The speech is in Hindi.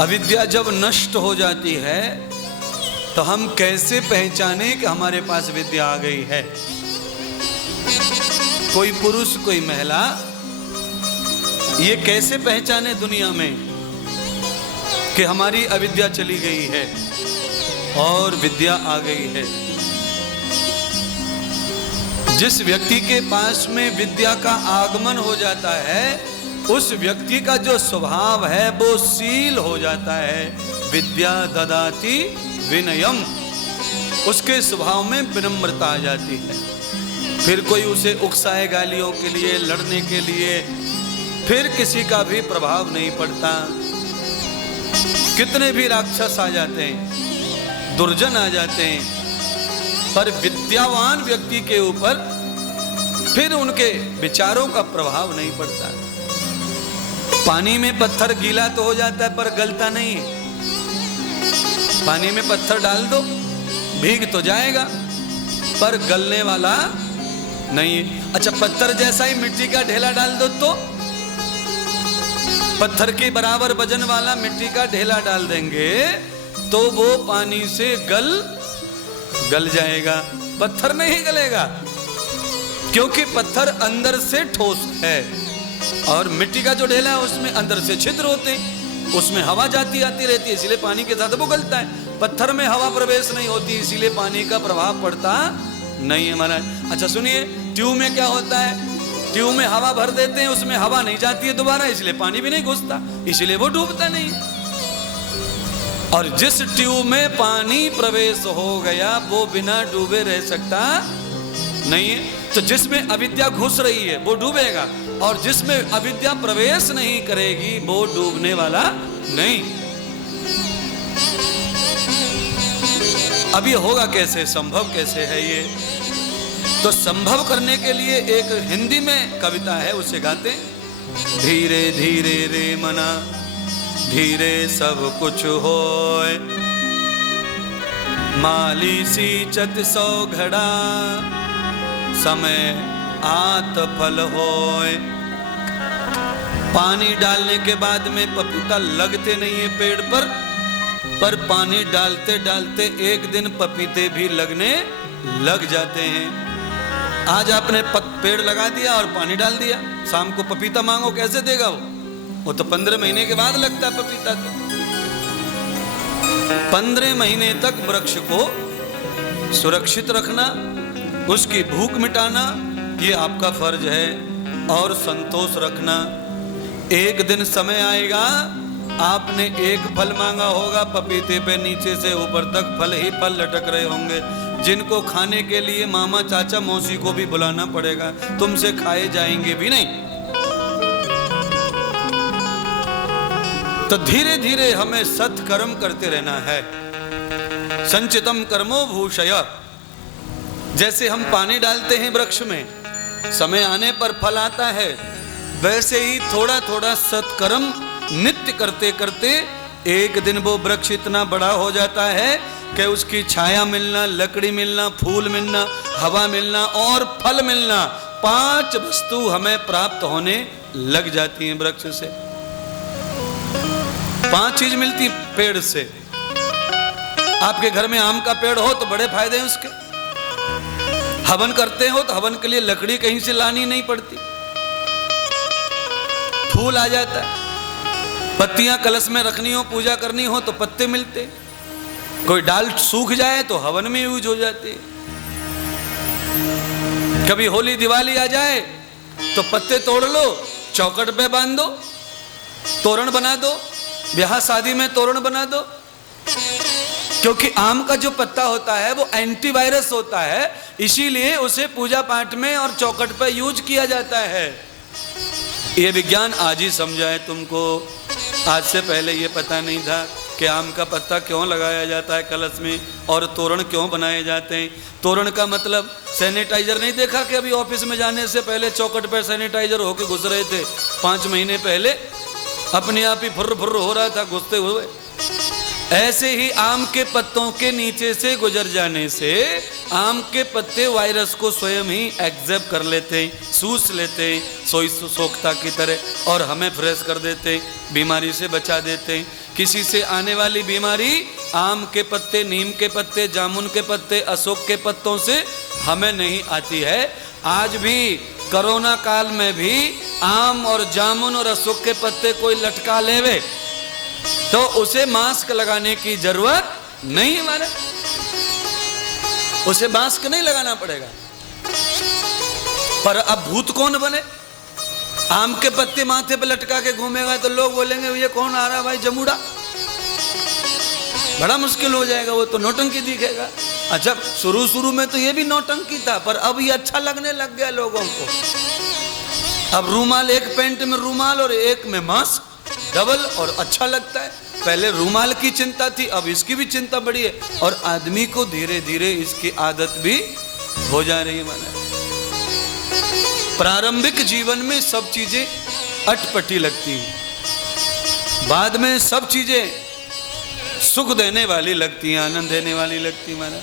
अविद्या जब नष्ट हो जाती है तो हम कैसे पहचाने कि हमारे पास विद्या आ गई है? कोई पुरुष कोई महिला ये कैसे पहचाने दुनिया में कि हमारी अविद्या चली गई है और विद्या आ गई है? जिस व्यक्ति के पास में विद्या का आगमन हो जाता है उस व्यक्ति का जो स्वभाव है वो शील हो जाता है। विद्या ददाति विनयम, उसके स्वभाव में विनम्रता आ जाती है। फिर कोई उसे उकसाए गालियों के लिए, लड़ने के लिए, फिर किसी का भी प्रभाव नहीं पड़ता। कितने भी राक्षस आ जाते हैं, दुर्जन आ जाते हैं, पर विद्यावान व्यक्ति के ऊपर फिर उनके विचारों का प्रभाव नहीं पड़ता। पानी में पत्थर गीला तो हो जाता है पर गलता नहीं है। पानी में पत्थर डाल दो भीग तो जाएगा पर गलने वाला नहीं है। अच्छा, पत्थर जैसा ही मिट्टी का ढेला डाल दो तो पत्थर के बराबर वजन वाला मिट्टी का ढेला डाल देंगे तो वो पानी से गल जाएगा, पत्थर नहीं गलेगा, क्योंकि पत्थर अंदर से ठोस है और मिट्टी का जो ढेला है उसमें अंदर से छिद्र होते हैं, उसमें हवा जाती आती रहती है, इसलिए पानी के साथ वो गलता है। पत्थर में हवा प्रवेश नहीं होती इसीलिए पानी का प्रभाव पड़ता नहीं है महाराज। अच्छा सुनिए, ट्यूब में क्या होता है? ट्यूब में हवा भर देते हैं, उसमें हवा नहीं जाती है दोबारा, इसलिए पानी भी नहीं घुसता, इसलिए वो डूबता नहीं। और जिस ट्यूब में पानी प्रवेश हो गया वो बिना डूबे रह सकता नहीं है। तो जिसमें अविद्या घुस रही है वो डूबेगा और जिसमें अविद्या प्रवेश नहीं करेगी वो डूबने वाला नहीं। अब ये होगा कैसे, संभव कैसे है ये? तो संभव करने के लिए एक हिंदी में कविता है, उसे गाते, धीरे धीरे रे मना धीरे सब कुछ होए, माली सींचत सौ घड़ा समय आत फल होए। पानी डालने के बाद में पपीता लगते नहीं है पेड़ पर पानी डालते डालते एक दिन पपीते भी लगने लग जाते हैं। आज आपने पेड़ लगा दिया और पानी डाल दिया, शाम को पपीता मांगो कैसे देगा वो तो 15 महीने के बाद लगता है पपीता। तो 15 महीने तक वृक्ष को सुरक्षित रखना, उसकी भूख मिटाना ये आपका फर्ज है और संतोष रखना। एक दिन समय आएगा आपने एक फल मांगा होगा, पपीते पे नीचे से ऊपर तक फल ही फल लटक रहे होंगे, जिनको खाने के लिए मामा चाचा मौसी को भी बुलाना पड़ेगा, तुमसे खाए जाएंगे भी नहीं। तो धीरे धीरे हमें सत्कर्म करते रहना है। संचितम कर्मो भूषय, जैसे हम पानी डालते हैं वृक्ष में, समय आने पर फल आता है, वैसे ही थोड़ा थोड़ा सत्कर्म नित्य करते करते एक दिन वो वृक्ष इतना बड़ा हो जाता है कि उसकी छाया मिलना, लकड़ी मिलना, फूल मिलना, हवा मिलना और फल मिलना, 5 वस्तु हमें प्राप्त होने लग जाती हैं वृक्ष से। 5 चीज मिलती पेड़ से। आपके घर में आम का पेड़ हो तो बड़े फायदे हैं उसके। हवन करते हो तो हवन के लिए लकड़ी कहीं से लानी नहीं पड़ती, फूल आ जाता है। पत्तियां कलश में रखनी हो, पूजा करनी हो तो पत्ते मिलते। कोई डाल सूख जाए तो हवन में यूज हो जाती है। कभी होली दिवाली आ जाए तो पत्ते तोड़ लो, चौखट पे बांध दो, तोरण बना दो, ब्याह शादी में तोरण बना दो। क्योंकि आम का जो पत्ता होता है वो एंटीवायरस होता है, इसीलिए उसे पूजा पाठ में और चौखट पर यूज किया जाता है। ये विज्ञान आज ही समझा है तुमको, आज से पहले ये पता नहीं था कि आम का पत्ता क्यों लगाया जाता है कलश में और तोरण क्यों बनाए जाते हैं। तोरण का मतलब सैनिटाइजर नहीं देखा कि अभी ऑफिस में जाने से पहले चौखट पर सैनिटाइजर होके घुस रहे थे, 5 महीने पहले अपने आप ही फुर्र फुर्र हो रहा था घुसते हुए। ऐसे ही आम के पत्तों के नीचे से गुजर जाने से आम के पत्ते वायरस को स्वयं ही एक्सेप्ट कर लेते हैं, सूस लेते हैं सोई सोखता की तरह, और हमें फ्रेश कर देते हैं, बीमारी से बचा देते हैं। किसी से आने वाली बीमारी आम के पत्ते, नीम के पत्ते, जामुन के पत्ते, अशोक के पत्तों से हमें नहीं आती है। आज भी कोरोना काल में भी आम और जामुन और अशोक के पत्ते कोई लटका लेवे तो उसे मास्क लगाने की जरूरत नहीं है। हमारे उसे मास्क नहीं लगाना पड़ेगा। पर अब भूत कौन बने? आम के पत्ते माथे पे लटका के घूमेगा तो लोग बोलेंगे ये कौन आ रहा है भाई, जमूड़ा। बड़ा मुश्किल हो जाएगा, वो तो नौटंकी दिखेगा। अच्छा, शुरू में तो ये भी नौटंकी था, पर अब ये अच्छा लगने लग गया लोगों को। अब रूमाल, एक पैंट में रूमाल और एक में मास्क, डबल, और अच्छा लगता है। पहले रूमाल की चिंता थी, अब इसकी भी चिंता बढ़ी है, और आदमी को धीरे धीरे इसकी आदत भी हो जा रही है। माना प्रारंभिक जीवन में सब चीजें अटपटी लगती हैं, बाद में सब चीजें सुख देने वाली लगती हैं, आनंद देने वाली लगती है। माना